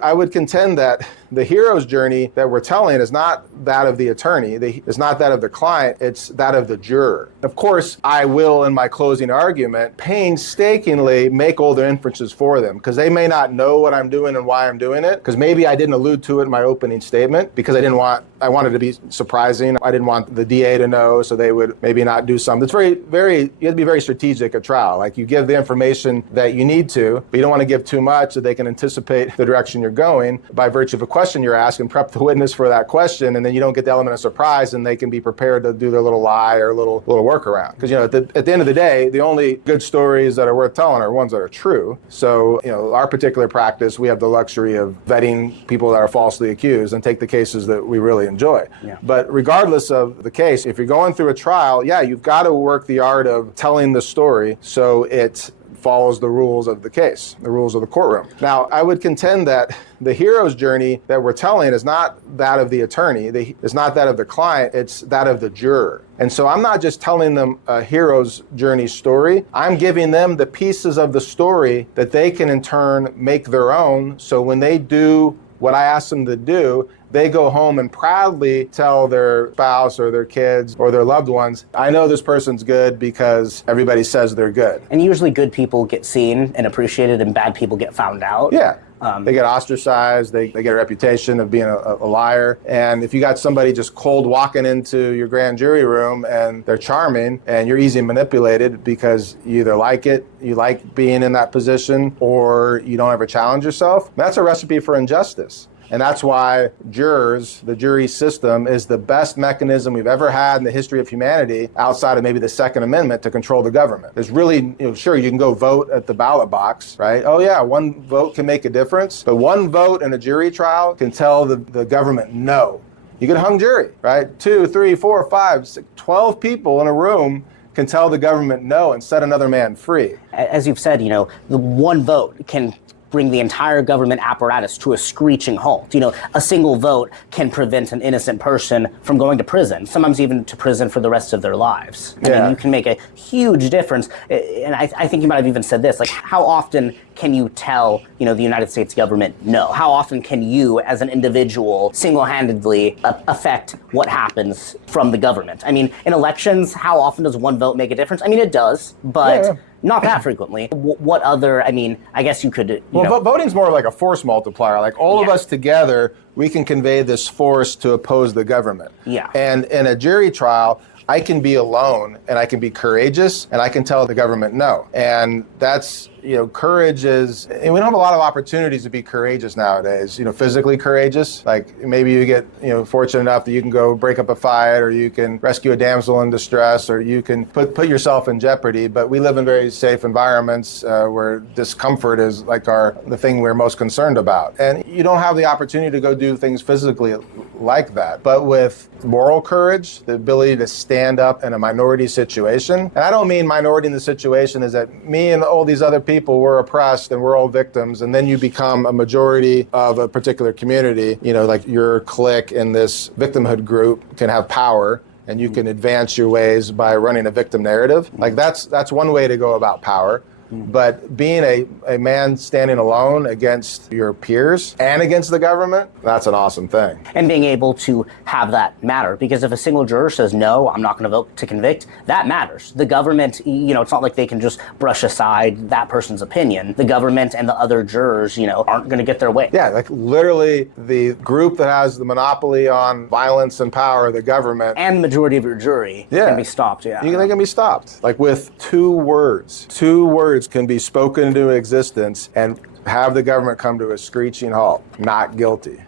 I would contend that the hero's journey that we're telling is not that of the attorney, it's not that of the client, it's that of the juror. Of course, I will, in my closing argument, painstakingly make all the inferences for them, because they may not know what I'm doing and why I'm doing it, because maybe I didn't allude to it in my opening statement, because I wanted to be surprising. I didn't want the DA to know, so they would maybe not do something. It's you have to be very strategic at trial. Like, you give the information that you need to, but you don't want to give too much so they can anticipate the direction you're going by virtue of a question you're asked, and prep the witness for that question, and then you don't get the element of surprise, and they can be prepared to do their little lie or little workaround. Because at the end of the day, the only good stories that are worth telling are ones that are true. So our particular practice, we have the luxury of vetting people that are falsely accused and take the cases that we really enjoy. Yeah. But regardless of the case, if you're going through a trial, you've got to work the art of telling the story so it follows the rules of the case, the rules of the courtroom. Now, I would contend that the hero's journey that we're telling is not that of the attorney, it's not that of the client, it's that of the juror. And so I'm not just telling them a hero's journey story, I'm giving them the pieces of the story that they can in turn make their own, so when they do what I ask them to do, they go home and proudly tell their spouse or their kids or their loved ones, I know this person's good because everybody says they're good. And usually good people get seen and appreciated, and bad people get found out. Yeah. They get ostracized, they get a reputation of being a liar. And if you got somebody just cold walking into your grand jury room and they're charming and you're easily manipulated because you either like it, you like being in that position, or you don't ever challenge yourself, that's a recipe for injustice. And that's why jurors, the jury system, is the best mechanism we've ever had in the history of humanity, outside of maybe the Second Amendment, to control the government. There's really, sure, you can go vote at the ballot box, right? Oh yeah, one vote can make a difference, but one vote in a jury trial can tell the government no. You get a hung jury, right? 2, 3, 4, 5, 6, 12 people in a room can tell the government no and set another man free. As you've said, the one vote can bring the entire government apparatus to a screeching halt. A single vote can prevent an innocent person from going to prison, sometimes even to prison for the rest of their lives. I mean, you can make a huge difference. And I think you might have even said this, like, how often can you tell, the United States government no? How often can you, as an individual, single-handedly affect what happens from the government? I mean, in elections, how often does one vote make a difference? I mean, it does, but not that frequently. What other, I guess you could, voting's more like a force multiplier. Like, all of us together, we can convey this force to oppose the government. Yeah. And in a jury trial, I can be alone and I can be courageous and I can tell the government no. And that's, courage is, and we don't have a lot of opportunities to be courageous nowadays, physically courageous. Like, maybe you get, fortunate enough that you can go break up a fight, or you can rescue a damsel in distress, or you can put yourself in jeopardy. But we live in very safe environments where discomfort is like the thing we're most concerned about. And you don't have the opportunity to go do things physically like that. But with moral courage, the ability to stand up in a minority situation, and I don't mean minority in the situation is that me and all these other people were oppressed and we're all victims, and then you become a majority of a particular community, like your clique in this victimhood group can have power, and you can advance your ways by running a victim narrative. Like, that's one way to go about power. But being a man standing alone against your peers and against the government, that's an awesome thing. And being able to have that matter, because if a single juror says, no, I'm not going to vote to convict, that matters. The government, it's not like they can just brush aside that person's opinion. The government and the other jurors, aren't going to get their way. Yeah, like, literally the group that has the monopoly on violence and power, the government. And the majority of your jury can be stopped, They can be stopped. Like, with two words can be spoken into existence and have the government come to a screeching halt. Not guilty.